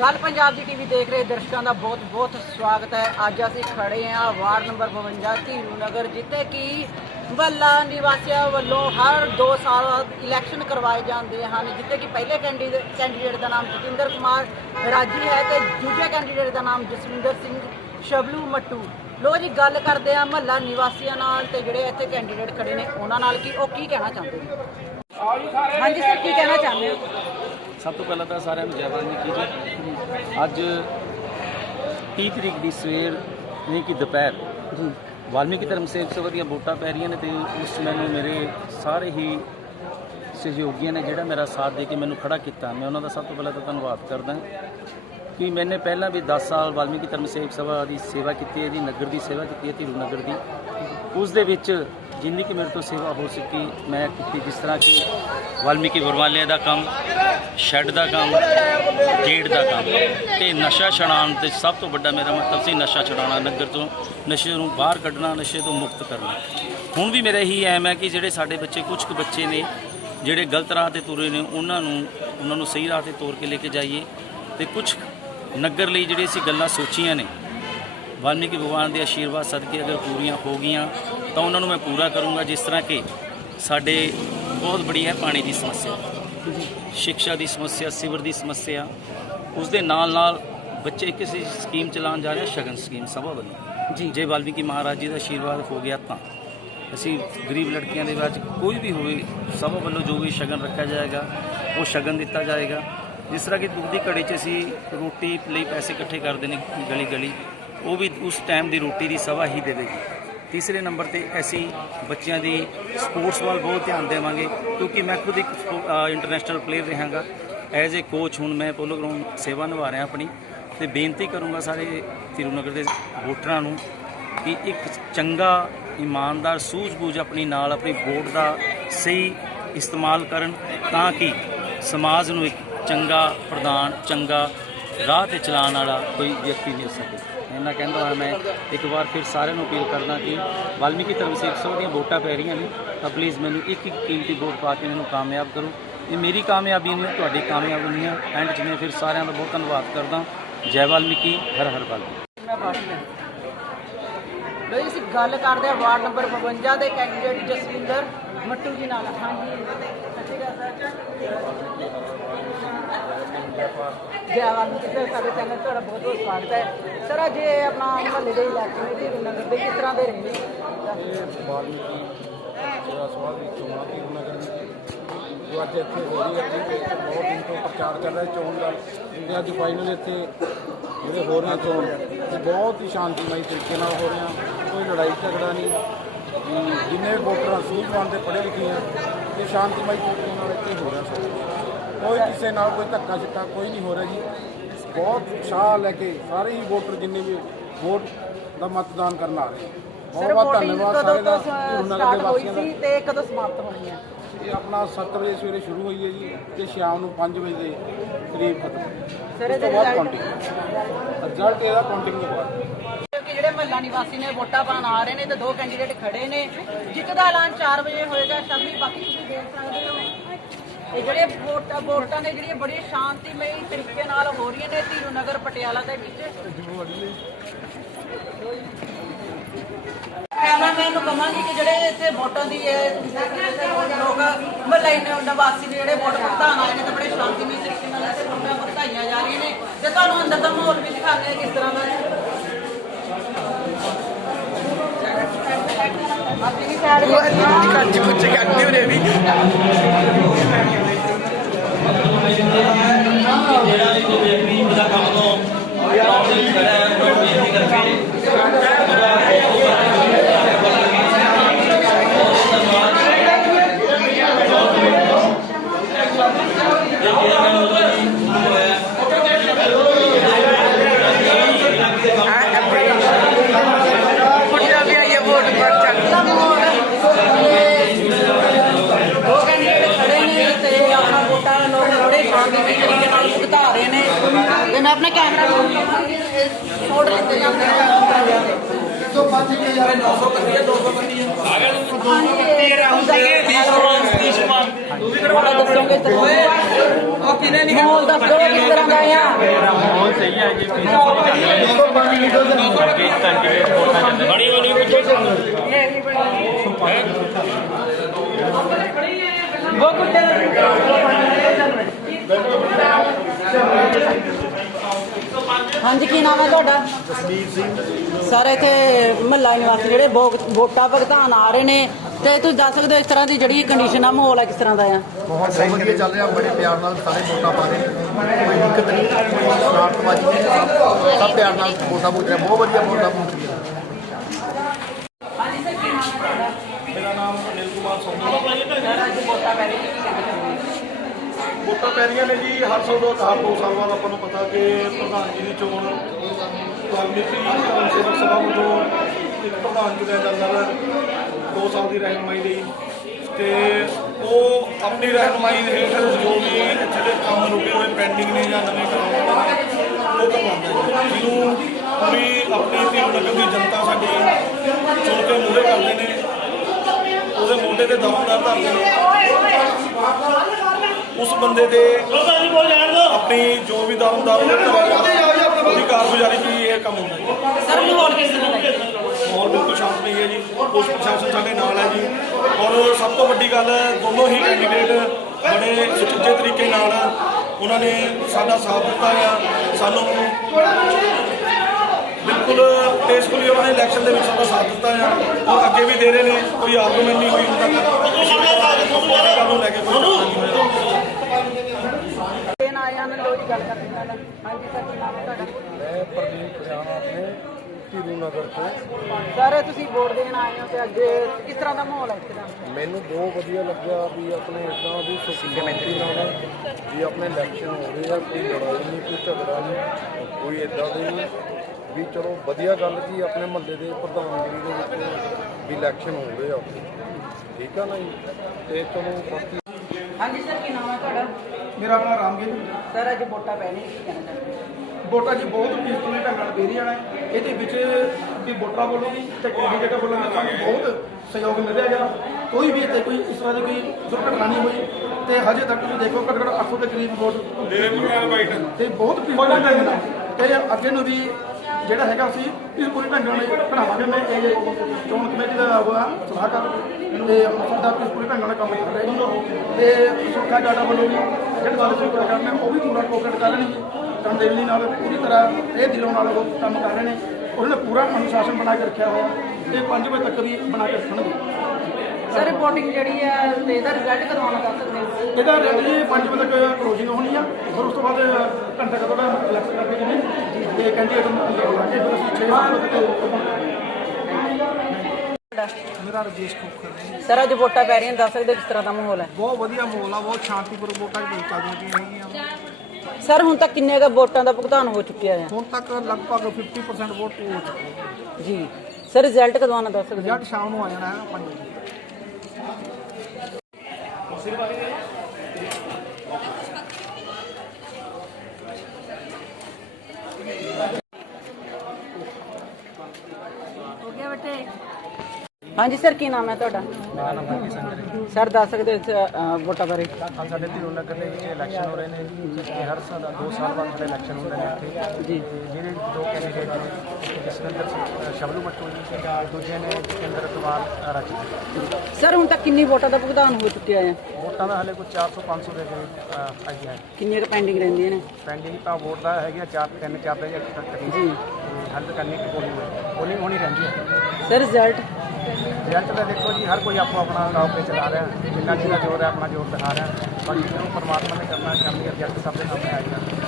ਗੱਲ ਪੰਜਾਬ ਦੀ ਟੀਵੀ ਦੇਖ ਰਹੇ ਦਰਸ਼ਕਾਂ ਦਾ ਬਹੁਤ ਬਹੁਤ ਸਵਾਗਤ ਹੈ। ਅੱਜ ਅਸੀਂ ਖੜੇ ਹਾਂ ਵਾਰਡ ਨੰਬਰ 52 ਧੀਰੂ ਨਗਰ ਜਿੱਥੇ ਕਿ ਬੱਲਾ ਨਿਵਾਸੀਆਂ ਵੱਲੋਂ ਹਰ 2 ਸਾਲ ਬਾਅਦ ਇਲੈਕਸ਼ਨ ਕਰਵਾਏ ਜਾਂਦੇ ਹਨ ਜਿੱਥੇ ਕਿ ਪਹਿਲੇ ਕੈਂਡੀਡੇਟ ਕੈਂਡੀਡੇਟ ਦਾ ਨਾਮ ਜਤਿੰਦਰ ਕੁਮਾਰ ਰਾਜੀ ਹੈ ਤੇ ਦੂਜੇ ਕੈਂਡੀਡੇਟ ਦਾ ਨਾਮ ਜਸਵਿੰਦਰ ਸਿੰਘ ਸ਼ਬਲੂ ਮੱਟੂ। ਲੋ ਜੀ ਗੱਲ ਕਰਦੇ ਆ ਮਹੱਲਾ ਨਿਵਾਸੀਆਂ ਨਾਲ ਤੇ ਜਿਹੜੇ ਇੱਥੇ ਕੈਂਡੀਡੇਟ ਖੜੇ ਨੇ ਉਹਨਾਂ ਨਾਲ ਕਿ ਉਹ ਕੀ ਕਹਿਣਾ ਚਾਹੁੰਦੇ ਨੇ? ਹਾਂਜੀ ਸਰ ਕੀ ਕਹਿਣਾ ਚਾਹੁੰਦੇ ਹੋ? ਸਭ ਤੋਂ ਪਹਿਲਾਂ ਤਾਂ ਸਾਰਿਆਂ ਨੂੰ ਜੈ ਵਾਲਮੀਕੀ ਜੀ ਅੱਜ 30 ਤਰੀਕ ਦੀ ਸਵੇਰ ਨਹੀਂ ਕਿ ਦੁਪਹਿਰ ਜੀ। ਵਾਲਮੀਕੀ ਧਰਮ ਸੇਵਕ ਸਭਾ ਦੀਆਂ ਵੋਟਾਂ ਪੈ ਰਹੀਆਂ ਨੇ ਤੇ ਉਸ ਮੈਨੂੰ ਮੇਰੇ ਸਾਰੇ ਹੀ ਸਹਿਯੋਗੀਆਂ ਨੇ ਜਿਹੜਾ ਮੇਰਾ ਸਾਥ ਦੇ ਕੇ ਮੈਨੂੰ ਖੜਾ ਕੀਤਾ। ਮੈਂ ਉਹਨਾਂ ਦਾ ਸਭ ਤੋਂ ਪਹਿਲਾਂ ਤਾਂ ਧੰਨਵਾਦ ਕਰਦਾ ਕਿ ਮੈਨੇ ਪਹਿਲਾਂ ਵੀ 10 ਸਾਲ ਵਾਲਮੀਕੀ ਧਰਮ ਸੇਵਕ ਸਭਾ ਦੀ ਸੇਵਾ ਕੀਤੀ ਹੈ ਜੀ ਨਗਰ ਦੀ ਸੇਵਾ ਕੀਤੀ ਹੈ ਧੀਰੂ ਨਗਰ ਦੀ। ਉਸ ਦੇ ਵਿੱਚ ਜਿੰਨੀ ਕਿ ਮੇਰੇ ਤੋਂ ਸੇਵਾ ਹੋ ਸਕੀ, ਮੈਂ ਕੀਤੀ ਜਿਸ ਤਰ੍ਹਾਂ ਕਿ ਵਾਲਮੀਕੀ ਵਰਮਾਲਿਆ ਦਾ ਕੰਮ, ਸ਼ੈੱਡ ਦਾ ਕੰਮ, ਗੇਟ ਦਾ ਕੰਮ। ਤੇ ਨਸ਼ਾ ਛਡਾਉਣ ਤੇ ਸਭ ਤੋਂ ਵੱਡਾ ਮੇਰਾ ਮਤਲਬ ਸੀ ਨਸ਼ਾ ਛਡਾਉਣਾ, ਨਗਰ ਤੋਂ ਨਸ਼ੇ ਨੂੰ ਬਾਹਰ ਕੱਢਣਾ, ਨਸ਼ੇ ਤੋਂ ਮੁਕਤ ਕਰਨਾ। ਹੁਣ ਵੀ ਮੇਰਾ ਇਹੀ ਐਮ ਹੈ ਕਿ ਜਿਹੜੇ ਸਾਡੇ ਬੱਚੇ ਕੁਝ ਕੁ ਬੱਚੇ ਨੇ, ਜਿਹੜੇ ਗਲਤ ਰਾਹ ਤੇ ਤੁਰੇ ਨੇ, ਉਹਨਾਂ ਨੂੰ ਉਹਨਾਂ ਨੂੰ ਸਹੀ ਰਾਹ ਤੇ ਤੋਰ ਕੇ ਲੈ ਕੇ ਜਾਈਏ। ਤੇ ਕੁਝ ਨਗਰ ਲਈ ਜਿਹੜੇ ਅਸੀਂ ਗੱਲਾਂ ਸੋਚੀਆਂ ਨੇ, ਵਾਲਮੀਕੀ ਭਗਵਾਨ ਦੇ ਆਸ਼ੀਰਵਾਦ ਸਦਕੇ ਅਗਰ ਪੂਰੀਆਂ ਹੋ ਗਈਆਂ ਤਾਂ ਉਹਨਾਂ ਨੂੰ ਮੈਂ ਪੂਰਾ ਕਰੂੰਗਾ ਜਿਸ ਤਰ੍ਹਾਂ ਕਿ ਸਾਡੇ ਬਹੁਤ ਬੜੀ ਹੈ ਪਾਣੀ ਦੀ ਸਮੱਸਿਆ ਸਿੱਖਿਆ ਦੀ ਸਮੱਸਿਆ ਸਿਵਰ ਦੀ ਸਮੱਸਿਆ ਉਸ ਦੇ ਨਾਲ ਨਾਲ ਬੱਚੇ ਕਿਸੇ ਸਕੀਮ ਚਲਾਉਣ ਜਾ ਰਹੇ ਸ਼ਗਨ ਸਕੀਮ ਸਭਾ ਵੱਲੋਂ। ਜੀ। ਜੇ ਵਾਲਮੀਕੀ ਮਹਾਰਾਜ ਜੀ ਦਾ ਆਸ਼ੀਰਵਾਦ ਹੋ ਗਿਆ ਤਾਂ। ਅਸੀਂ ਗਰੀਬ ਲੜਕੀਆਂ ਦੇ ਵਿੱਚ ਕੋਈ ਵੀ ਹੋਵੇ ਸਭਾ ਵੱਲੋਂ ਜੋ ਵੀ ਸ਼ਗਨ ਰੱਖਿਆ ਜਾਏਗਾ ਉਹ ਸ਼ਗਨ ਦਿੱਤਾ ਜਾਏਗਾ। ਜਿਸ ਤਰ੍ਹਾਂ ਕਿ ਦੁੱਧ ਦੀ ਘੜੀ 'ਚ ਅਸੀਂ ਰੋਟੀ ਲਈ ਪੈਸੇ ਇਕੱਠੇ ਕਰਦੇ ਨੇ ਗਲੀ ਗਲੀ ਉਹ ਵੀ ਉਸ ਟਾਈਮ ਦੀ ਰੋਟੀ ਦੀ ਸਭਾ ਹੀ ਦੇਵੇਗੀ। ਤੀਸਰੇ ਨੰਬਰ ਤੇ ਅਸੀਂ ਬੱਚਿਆਂ ਦੀ ਸਪੋਰਟਸ ਵੱਲ ਬਹੁਤ ਧਿਆਨ ਦੇਵਾਂਗੇ, ਕਿਉਂਕਿ ਮੈਂ ਖੁਦ ਇੱਕ ਇੰਟਰਨੈਸ਼ਨਲ ਪਲੇਅਰ ਰਹਾਂਗਾ। ਐਜ਼ ਅ ਕੋਚ ਹੁਣ ਮੈਂ ਪੋਲੋ ਗਰਾਊਂਡ ਸੇਵਾ ਨਿਭਾ ਰਿਹਾ ਆਪਣੀ ਤੇ ਬੇਨਤੀ ਕਰੂੰਗਾ ਸਾਰੇ ਤਿਰੂਨਗਰ ਦੇ ਵੋਟਰਾਂ ਨੂੰ ਕਿ ਇੱਕ ਚੰਗਾ, ਇਮਾਨਦਾਰ, ਸੂਝ-ਬੂਝ ਆਪਣੀ ਨਾਲ ਆਪਣੀ ਵੋਟ ਦਾ ਸਹੀ ਇਸਤੇਮਾਲ ਕਰਨ ਤਾਂ ਕਿ ਸਮਾਜ ਨੂੰ ਇੱਕ ਚੰਗਾ ਪ੍ਰਦਾਨ, ਚੰਗਾ ਰਾਹ ਤੇ ਚਲਾਉਣ ਵਾਲਾ ਕੋਈ ਵਿਅਕਤੀ ਮਿਲ ਸਕੇ। ਇਹਨਾਂ ਕਹਿੰਦਾ ਹੋਇਆ ਮੈਂ, ਇੱਕ ਵਾਰ ਫਿਰ ਸਾਰਿਆਂ ਨੂੰ ਅਪੀਲ ਕਰਦਾ ਕਿ ਵਾਲਮੀਕੀ ਧਰਮ ਸੇਵਕ ਸਭਾ ਦੀਆਂ ਵੋਟਾਂ ਪੈ ਰਹੀਆਂ ਨੇ, ਤਾਂ ਪਲੀਜ਼ ਮੈਨੂੰ ਇੱਕ ਇੱਕ ਕੀਮਤੀ ਵੋਟ ਪਾ ਕੇ ਮੈਨੂੰ ਕਾਮਯਾਬ ਕਰੋ। ਇਹ ਮੇਰੀ ਕਾਮਯਾਬੀ ਨਹੀਂ, ਤੁਹਾਡੀ ਕਾਮਯਾਬੀ ਹੈ। ਐਂਡ 'ਚ ਮੈਂ ਫਿਰ ਸਾਰਿਆਂ ਦਾ ਬਹੁਤ ਧੰਨਵਾਦ ਕਰਦਾ। ਜੈ ਵਾਲਮੀਕੀ, ਹਰ ਹਰ ਵਾਲਮੀਕੀ। ਮੈਂ ਬਾਤ ਲੋ ਅਸੀਂ ਗੱਲ ਕਰਦੇ ਹਾਂ ਵਾਰਡ ਨੰਬਰ 52 ਦੇ ਕੈਂਡੀਡੇਟ ਜਸਵਿੰਦਰ ਮੱਟੂ ਜੀ ਨਾਲ। ਹਾਂਜੀ। ਸਤਿ ਸ਼੍ਰੀ ਅਕਾਲ ਸਰ। ਜੈ ਵਾਲਮੀਕੀ ਸਰ ਸਾਡੇ ਚੈਨਲ ਤੁਹਾਡਾ ਬਹੁਤ ਬਹੁਤ ਸਵਾਗਤ ਹੈ। ਸਰ ਅੱਜ ਇਹ ਆਪਣਾ ਮਹੱਲੇ ਦੇ ਇਲਾਕੇ ਨੇ ਧੀਰੂ ਨਗਰ ਦੇ ਕਿਸ ਤਰ੍ਹਾਂ ਦੇ ਰਹੇ ਨੇ? ਇਹ ਵਾਲਮੀਕੀ ਸੇਵਾ ਸਭਾ ਦੀ ਚੋਣਾਂ ਦੀ ਨਗਰ ਜੋ ਅੱਜ ਇੱਥੇ ਹੋ ਰਹੀ ਹੈ ਬਹੁਤ ਦਿਨ ਤੋਂ ਪ੍ਰਚਾਰ ਕਰ ਰਿਹਾ ਚੋਣ ਦਾ। ਤੇ ਅੱਜ ਫਾਈਨਲ ਇੱਥੇ ਜਿਹੜੇ ਹੋ ਰਹੀਆਂ ਚੋਣ, ਇਹ ਬਹੁਤ ਹੀ ਸ਼ਾਂਤੀਮਈ ਤਰੀਕੇ ਨਾਲ ਹੋ ਰਹੇ ਰਹੀਆਂ ਕੋਈ ਲੜਾਈ ਝਗੜਾ ਨਹੀਂ। ਵੀ ਜਿੰਨੇ ਵੋਟਰ ਸੂਝਵਾਨ ਤੇ ਪੜ੍ਹੇ ਲਿਖੇ ਆ, ਇਹ ਸ਼ਾਂਤੀਮਈ ਤਰੀਕੇ ਨਾਲ ਇੱਥੇ ਹੋ ਰਿਹਾ ਸਭ ਕੋਈ ਕਿਸੇ ਨਾਲ ਕੋਈ ਧੱਕਾ ਛਿੱਕਾ ਕੋਈ ਨਹੀਂ ਹੋ ਰਿਹਾ ਜੀ। ਬਹੁਤ ਉਤਸ਼ਾਹ ਲੈ ਕੇ ਸਾਰੇ ਹੀ ਵੋਟਰ ਜਿੰਨੇ ਵੀ ਵੋਟ ਦਾ ਮਤਦਾਨ ਕਰਨ ਆ ਰਹੇ ਬਹੁਤ ਬਹੁਤ ਧੰਨਵਾਦ ਸਾਰੇ ਦਾ ਹਿਰੂਨਗਰ ਦੇ ਵਾਸੀਆਂ ਦਾ। ਤੇ ਕਦੋਂ ਸਮਾਪਤ ਹੋਣੀ ਹੈ? ਇਹ ਆਪਣਾ 7 ਵਜੇ ਸਵੇਰੇ ਸ਼ੁਰੂ ਹੋਈ ਹੈ ਜੀ ਤੇ ਸ਼ਾਮ ਨੂੰ 5 ਵਜੇ ਦੇ ਕਰੀਬ ਖਤਮ। ਸਰ ਇਹਦੇ result- ਕਾਊਂਟਿੰਗ ਰਿਜ਼ਲਟ ਇਹਦਾ ਕਾਊਂਟਿੰਗ ਤੋਂ ਬਾਅਦ ਕਿਉਂਕਿ ਜਿਹੜੇ ਮਹੱਲਾ ਨਿਵਾਸੀ ਨੇ ਵੋਟਾਂ ਪਾਉਣ ਆ ਰਹੇ ਨੇ ਤੇ ਦੋ ਕੈਂਡੀਡੇਟ ਖੜੇ ਨੇ। ਜਿੱਤ ਦਾ ਐਲਾਨ 4 ਵਜੇ ਹੋਏਗਾ ਸ਼ਾਮੀ ਬਾਕੀ ਤੁਸੀਂ ਦੇਖ ਸਕਦੇ ਹੋ। ਇਹ ਜਿਹੜੇ ਵੋਟਾਂ ਵੋਟਾਂ ਨੇ ਜਿਹੜੀਆਂ ਬੜੀ ਸ਼ਾਂਤੀਮਈ ਤਰੀਕੇ ਨਾਲ ਹੋ ਰਹੀਆਂ ਨੇ ਧੀਰੂ ਨਗਰ ਪਟਿਆਲਾ ਦੇ ਵਿੱਚ। ਕੈਮਰਾਮੈਨ ਨੂੰ ਕਹਾਂਗੀ ਕਿ ਜਿਹੜੇ ਇੱਥੇ ਵੋਟਾਂ ਦੀ ਹੈ ਲੋਕ ਮਹੱਲਾ ਨਿਵਾਸੀ ਨੇ ਜਿਹੜੇ ਵੋਟ ਭੁਗਤਾਨ ਆਏ ਨੇ, ਤੇ ਬੜੇ ਸ਼ਾਂਤੀਮਈ ਤਰੀਕੇ ਨਾਲ ਇੱਥੇ ਵੋਟਾਂ ਭੁਗਤਾਈਆਂ ਜਾ ਰਹੀਆਂ ਨੇ। ਤੇ ਤੁਹਾਨੂੰ ਅੰਦਰ ਦਾ ਮਾਹੌਲ ਵੀ ਦਿਖਾਉਂਦੇ ਹਾਂ ਕਿਸ ਤਰ੍ਹਾਂ ਦਾ ਹੈ। ਆਪਣੀ ਵੀ ਸਾਈਡ ਕੱਚ ਕੁੱਚ ਕੱਢੀ ਉਹਨੇ ਵੀ ਮੁੰਡਾ ਵੀ ਆਈਏ ਵੋਟ ਪਰ ਚੱਲ ਦੋ ਕੈਂਡੀਡੇਟ ਖੜੇ ਨੇ ਤੇ ਆਪਣਾ ਵੋਟਾਂ ਲੋਕ ਬੜੇ ਸ਼ਾਂਤੀਮਈ ਤਰੀਕੇ ਨਾਲ ਭੁਗਤਾ ਰਹੇ ਨੇ ਤੇ ਮੈਂ ਆਪਣਾ ਕੈਮਰਾ ਨੂੰ ਕਹਾਂਗੀ ਛੋੜ ਦਿੱਤੇ ਜਾਂਦੇ ਨੇ ਤੋਂ ਪੰਜ ਕੇ ਜਾ 900 ਕੱਢੀ 200 ਕੱਢੀ ਤੇਰਾ ਹੁੰਦੇ ਦੱਸੋਗੇ ਉਹ ਕਿਨੇ ਨਹੀਂ ਮਾਹੌਲ ਦੱਸੋ ਕਿਸ ਤਰ੍ਹਾਂ ਦਾ ਆ ਮਾਹੌਲ ਸਹੀ ਹੈ ਜੀ ਪੀਸਫੁਲੀ ਚੱਲ ਰਿਹਾ ਹੈ ਅੱਗੇ ਕੰਟੀਨਿਊ ਵੋਟਾਂ ਚੱਲ ਰਹੀਆਂ ਹਾਂਜੀ ਕੀ ਨਾਮ ਹੈ ਤੁਹਾਡਾ? ਜਸਵੀਰ ਸਿੰਘ। ਸਰ ਇੱਥੇ ਮਹੱਲਾ ਨਿਵਾਸੀ ਜਿਹੜੇ ਵੋਟਾਂ ਭੁਗਤਾਨ ਆ ਰਹੇ ਨੇ ਤੇ ਤੁਸੀਂ ਦੱਸ ਸਕਦੇ ਹੋ ਇਸ ਤਰ੍ਹਾਂ ਦੀ ਜਿਹੜੀ ਕੰਡੀਸ਼ਨ ਆ ਮਾਹੌਲ ਹੈ ਕਿਸ ਤਰ੍ਹਾਂ ਦਾ ਆ? ਬਹੁਤ ਸਹੀ ਵਧੀਆ ਚੱਲ ਰਿਹਾ ਬੜੇ ਪਿਆਰ ਨਾਲ ਸਾਰੇ ਵੋਟਾਂ ਪਾ ਰਹੇ। ਕੋਈ ਦਿੱਕਤ ਨਹੀਂ ਕੋਈ ਸ਼ਰਾਰਤਬਾਜ਼ੀ ਨਹੀਂ। ਸਭ ਪਿਆਰ ਨਾਲ ਵੋਟਾਂ ਪੁੱਛ ਰਹੇ ਬਹੁਤ ਵਧੀਆ ਵੋਟਾਂ ਪੁੱਛ ਰਹੇ ਮੇਰਾ ਨਾਮ ਅਨਿਲ ਕੁਮਾਰ ਸੋਨੀ ਵੋਟਾਂ ਪੈ ਰਹੀਆਂ ਨੇ ਜੀ, ਹਰ ਸਾਲ ਦੋ ਹਰ ਦੋ ਸਾਲ ਬਾਅਦ ਆਪਾਂ ਨੂੰ ਪਤਾ ਕਿ ਪ੍ਰਧਾਨ ਜੀ ਦੀ ਚੋਣ ਵਾਲਮੀਕੀ ਧਰਮ ਸੇਵਕ ਸਭਾ ਵੱਲੋਂ ਇੱਕ ਪ੍ਰਧਾਨ ਚੁਣਿਆ ਜਾਂਦਾ ਹੈ, ਦੋ ਸਾਲ ਦੀ ਰਹਿਨਮਾਈ ਲਈ। ਤੇ ਉਹ ਆਪਣੀ ਰਹਿਨਮਾਈ ਦੇ ਹੇਠ ਜੋ ਵੀ ਇੱਥੇ ਦੇ ਕੰਮ ਰੁਕੇ ਹੋਏ ਪੈਂਡਿੰਗ ਨੇ ਜਾਂ ਨਵੇਂ ਕੰਮ ਨੇ, ਉਹ ਕਰਵਾਉਂਦਾ ਜੀ ਜਿਹਨੂੰ ਪੂਰੀ ਆਪਣੀ ਤਿਰਨਗਰ ਦੀ ਜਨਤਾ ਸਾਡੀ ਚੁਣ ਕੇ ਮੂਹਰੇ ਕਰਦੇ ਨੇ, ਉਹਦੇ ਮੋਢੇ ਤੇ ਦਫ਼ਤਰ ਧਰਦੇ ਨੇ। ਉਸ ਬੰਦੇ ਦੇ ਆਪਣੀ ਜੋ ਵੀ ਦਾਰਮਦਾਰ ਉਹਦੀ ਕਾਰਗੁਜ਼ਾਰੀ ਵੀ ਇਹ ਕੰਮ ਹੁੰਦਾ ਜੀ। ਸਰ ਮਾਹੌਲ ਕਿਸ ਤਰ੍ਹਾਂ ਦਾ ਹੈ ਮਾਹੌਲ ਬਿਲਕੁਲ ਸ਼ਾਂਤਮਈ ਹੈ ਜੀ। ਪੁਲਿਸ ਪ੍ਰਸ਼ਾਸਨ ਸਾਡੇ ਨਾਲ ਹੈ ਜੀ। ਔਰ ਸਭ ਤੋਂ ਵੱਡੀ ਗੱਲ ਦੋਨੋਂ ਹੀ ਕੈਂਡੀਡੇਟ ਬੜੇ ਸੁਚੱਜੇ ਤਰੀਕੇ ਨਾਲ ਉਹਨਾਂ ਨੇ ਸਾਡਾ ਸਾਥ ਦਿੱਤਾ ਆ। ਸਾਨੂੰ ਬਿਲਕੁਲ ਪੇਸਫੁਲੀ ਉਹਨਾਂ ਨੇ ਇਲੈਕਸ਼ਨ ਦੇ ਵਿੱਚ ਸਾਡਾ ਸਾਥ ਦਿੱਤਾ ਆ। ਔਰ ਅੱਗੇ ਵੀ ਦੇ ਰਹੇ ਨੇ ਕੋਈ ਆਰਗੂਮੈਂਟ ਨਹੀਂ ਹੋਈ ਹੁਣ ਤੱਕ ਕੱਲ ਨੂੰ ਲੈ ਕੇ ਕੋਈ ਝਗੜਾ ਨਹੀਂ ਹੋਇਆ ਦੇਣ ਆਏ ਜੀ ਗੱਲ ਕਰਦੇ ਹਾਂ ਹਾਂਜੀ ਸਰ ਕੀ ਨਾਮ ਹੈ ਤੁਹਾਡਾ ਮੈਂ ਪ੍ਰਦੀਪ ਖਿਆਣਾ ਆਪਣੇ ਧੀਰੂ ਨਗਰ ਤੋਂ। ਸਰ ਤੁਸੀਂ ਵੋਟ ਦੇਣ ਆਏ ਹੋ ਤੇ ਅੱਗੇ ਕਿਸ ਤਰ੍ਹਾਂ ਦਾ ਮਾਹੌਲ ਹੈ ਇੱਥੇ ਦਾ? ਮੈਨੂੰ ਬਹੁਤ ਵਧੀਆ ਲੱਗਿਆ ਵੀ ਆਪਣੇ ਇਦਾਂ ਦੀ ਸੁਖਮਤੀ ਨਾਲ ਵੀ ਆਪਣੇ ਇਲੈਕਸ਼ਨ ਹੋ ਰਹੇ ਆ ਕੋਈ ਲੜਾਈ ਨਹੀਂ ਕੋਈ ਝਗੜਾ ਨਹੀਂ ਕੋਈ ਇਦਾਂ ਦੇ ਨਹੀਂ। ਵੀ ਚਲੋ ਵਧੀਆ ਗੱਲ ਕੀ ਆਪਣੇ ਮਹੱਲੇ ਦੇ ਪ੍ਰਧਾਨਗਰੀ ਦੇ ਵਿੱਚ ਵੀ ਇਲੈਕਸ਼ਨ ਹੋ ਰਹੇ ਆ। ਠੀਕ ਆ ਨਾ ਜੀ? ਤੇ ਚਲੋ ਬਾਕੀ ਹਾਂਜੀ ਸਰ ਕੀ ਨਾਮ ਹੈ ਤੁਹਾਡਾ? ਮੇਰਾ ਨਾਮ ਰਾਮਗੀਰ ਸਰ ਅੱਜ ਵੋਟਾਂ ਪੈਣੀਆਂ ਕੀ ਕਹਿਣਾ ਚਾਹੁੰਦੇ ਹੋ? ਵੋਟਾਂ ਜੀ ਬਹੁਤ ਪੀਸਫੁਲੀ ਢੰਗ ਨਾਲ ਦੇ ਰਹੀਆਂ ਨੇ ਇਹਦੇ ਵਿੱਚ ਵੀ ਵੋਟਰਾਂ ਵੱਲੋਂ ਵੀ ਤੇ ਕੈਂਡੀਡੇਟਾਂ ਵੱਲੋਂ ਵੀ ਸਾਨੂੰ ਬਹੁਤ ਸਹਿਯੋਗ ਮਿਲ ਰਿਹਾ ਹੈਗਾ। ਕੋਈ ਵੀ ਇੱਥੇ ਕੋਈ ਇਸ ਤਰ੍ਹਾਂ ਦੀ ਕੋਈ ਦੁਰਘਟਨਾ ਨਹੀਂ ਹੋਈ ਤੇ ਹਜੇ ਤੱਕ ਤੁਸੀਂ ਦੇਖੋ ਘੱਟੋ ਘੱਟ 800 ਦੇ ਕਰੀਬ ਵੋਟ ਤੇ ਬਹੁਤ ਪੀਸਫੁਲੀ ਢੰਗ ਨਾਲ ਤੇ ਅੱਗੇ ਨੂੰ ਵੀ ਜਿਹੜਾ ਹੈਗਾ ਅਸੀਂ ਪੀਸਫੁਲੀ ਢੰਗ ਨਾਲ ਬਣਾਵਾਂਗੇ ਮੈਂ ਇਹ ਚੋਣ ਕਮੇਟੀ ਦਾ ਉਹ ਆ ਸਲਾਹਕਾਰ। ਤੇ ਸਾਡਾ ਪੀਸਫੁਲੀ ਢੰਗ ਨਾਲ ਕੰਮ ਕਰ ਰਹੇ ਜੀ ਤੇ ਸੁੱਖਾ ਡਾਟਾ ਵੱਲੋਂ ਵੀ ਜਿਹੜੇ ਗੱਲ ਸ਼ੁਰੂ ਕਰਨਾ ਉਹ ਵੀ ਪੂਰਾ ਕੋਆਪਰੇਟ ਕਰ ਰਹੇ ਨੇ। ਜੀ ਤਨਦੇਲੀ ਨਾਲ ਪੂਰੀ ਤਰ੍ਹਾਂ ਇਹ ਦਿਲੋਂ ਨਾਲ ਉਹ ਕੰਮ ਕਰ ਰਹੇ ਨੇ। ਉਹਨਾਂ ਨੇ ਪੂਰਾ ਅਨੁਸ਼ਾਸਨ ਬਣਾ ਕੇ ਰੱਖਿਆ ਹੋਇਆ। ਤੇ 5 ਵਜੇ ਤੱਕ ਵੀ ਬਣਾ ਕੇ ਰੱਖਣਗੇ। ਸਰ ਰਿਪੋਰਟਿੰਗ ਜਿਹੜੀ ਹੈ ਤੇ ਇਹਦਾ ਰਿਜ਼ਲਟ ਕਦੋਂ ਆਉਣਾ ਦੱਸ ਸਕਦੇ ਹੋ ਇਹਦਾ ਜੀ 5 ਵਜੇ ਤੱਕ ਕਲੋਜ਼ਿੰਗ ਹੋਣੀ ਆ। ਫਿਰ ਉਸ ਤੋਂ ਬਾਅਦ ਘੰਟਾ ਕੁ ਥੋੜਾ ਰਿਲੈਕਸ ਕਰਕੇ ਜੀ ਤੇ ਕੈਂਡੀਡੇਟ ਨੂੰ ਅੰਦਰ ਲਾ ਕੇ ਫਿਰ ਅਸੀਂ 6 ਵਜੇ ਤੱਕ ਮੇਰਾ ਰਜੇਸ਼ ਖੋਖਰ ਨੇ। ਸਰ ਅੱਜ ਵੋਟਾਂ ਪੈ ਰਹੀਆਂ ਦੱਸ ਸਕਦੇ ਕਿਸ ਤਰ੍ਹਾਂ ਦਾ ਮਾਹੌਲ ਹੈ? ਬਹੁਤ ਵਧੀਆ ਮਾਹੌਲ ਆ ਬਹੁਤ ਸ਼ਾਂਤੀਪੂਰਨ ਵੋਟਾਂ ਚੱਲਦੀਆਂ ਪਈਆਂ ਹੈਗੀਆਂ। ਸਰ ਹੁਣ ਤੱਕ ਕਿੰਨੇ ਕੁ ਵੋਟਾਂ ਦਾ ਭੁਗਤਾਨ ਹੋ ਚੁੱਕਿਆ ਹੈ? ਹੁਣ ਤੱਕ ਲਗਭਗ 50% ਵੋਟ ਹੋ ਚੁੱਕੀ। ਜੀ। ਸਰ ਰਿਜ਼ਲਟ ਕਦੋਂ ਆਉਣਾ ਦੱਸ ਸਕਦੇ ਰਿਜ਼ਲਟ ਸ਼ਾਮ ਨੂੰ ਆ ਜਾਣਾ ਹੈ 5 ਵਜੇ। ਹਾਂਜੀ ਸਰ ਕੀ ਨਾਮ ਹੈ ਤੁਹਾਡਾ? ਮੇਰਾ ਨਾਮ ਹੈ। ਸੰਜੇ ਸਰ ਦੱਸ ਸਕਦੇ ਹੋ ਅ, ਵੋਟਾਂ ਬਾਰੇ? ਸਾਡੇ ਧੀਰੂ ਨਗਰ ਦੇ ਵਿੱਚ ਇਲੈਕਸ਼ਨ ਹੋ ਰਹੇ ਨੇ ਹਰ ਸਾਲ ਦੋ ਸਾਲ ਬਾਅਦ ਸਾਡੇ ਇਲੈਕਸ਼ਨ ਹੁੰਦੇ ਨੇ ਇੱਥੇ। ਜੀ। ਜਿਹੜੇ ਦੋ ਕੈਂਡੀਡੇਟ ਨੇ ਜਸਵਿੰਦਰ ਸਿੰਘ ਸ਼ਬਲੂ ਮੱਟੂ ਜੀ ਤੇ ਦੂਜੇ ਨੇ ਜਤਿੰਦਰ ਕੁਮਾਰ ਰਾਜੀ। ਸਰ ਹੁਣ ਤੱਕ ਕਿੰਨੀ ਵੋਟਾਂ ਦਾ ਭੁਗਤਾਨ ਹੋ ਚੁੱਕਿਆ ਹੈ? ਵੋਟਾਂ ਦਾ ਹਲੇ ਕੋਈ 400 500 ਦੇ ਕਰੀਬ ਅਹ, ਆਈਆਂ ਹੈ। ਕਿੰਨੀਆਂ ਕੁ ਪੈਂਡਿੰਗ ਰਹਿੰਦੀਆਂ ਨੇ? ਪੈਂਡਿੰਗ ਤਾਂ ਵੋਟ ਦਾ ਹੈਗੀ ਆ ਚਾਰ ਤਿੰਨ ਚਾਰ ਦੇ ਤੱਕ ਤੱਕ ਜੀ। ਹੱਲ ਕਰਨੀ ਕਿ ਪੋਲਿੰਗ ਹੋਣੀ ਰਹਿੰਦੀ ਹੈ। Sir result? ਰਿਜ਼ਲਟ ਤਾਂ ਦੇਖੋ ਜੀ, ਹਰ ਕੋਈ ਆਪੋ ਆਪਣਾ ਰਾਹ ਤੇ ਚਲਾ ਰਿਹਾ, ਜਿੰਨਾ ਜਿਹਦਾ ਜ਼ੋਰ ਹੈ ਆਪਣਾ ਜ਼ੋਰ ਦਿਖਾ ਰਿਹਾ। ਬਾਕੀ ਜੋ ਪਰਮਾਤਮਾ ਨੇ ਕਰਨਾ, ਕਰਨੀ ਹੈ ਰਿਜ਼ਲਟ ਸਭ ਦੇ ਸਾਹਮਣੇ ਆਏਗਾ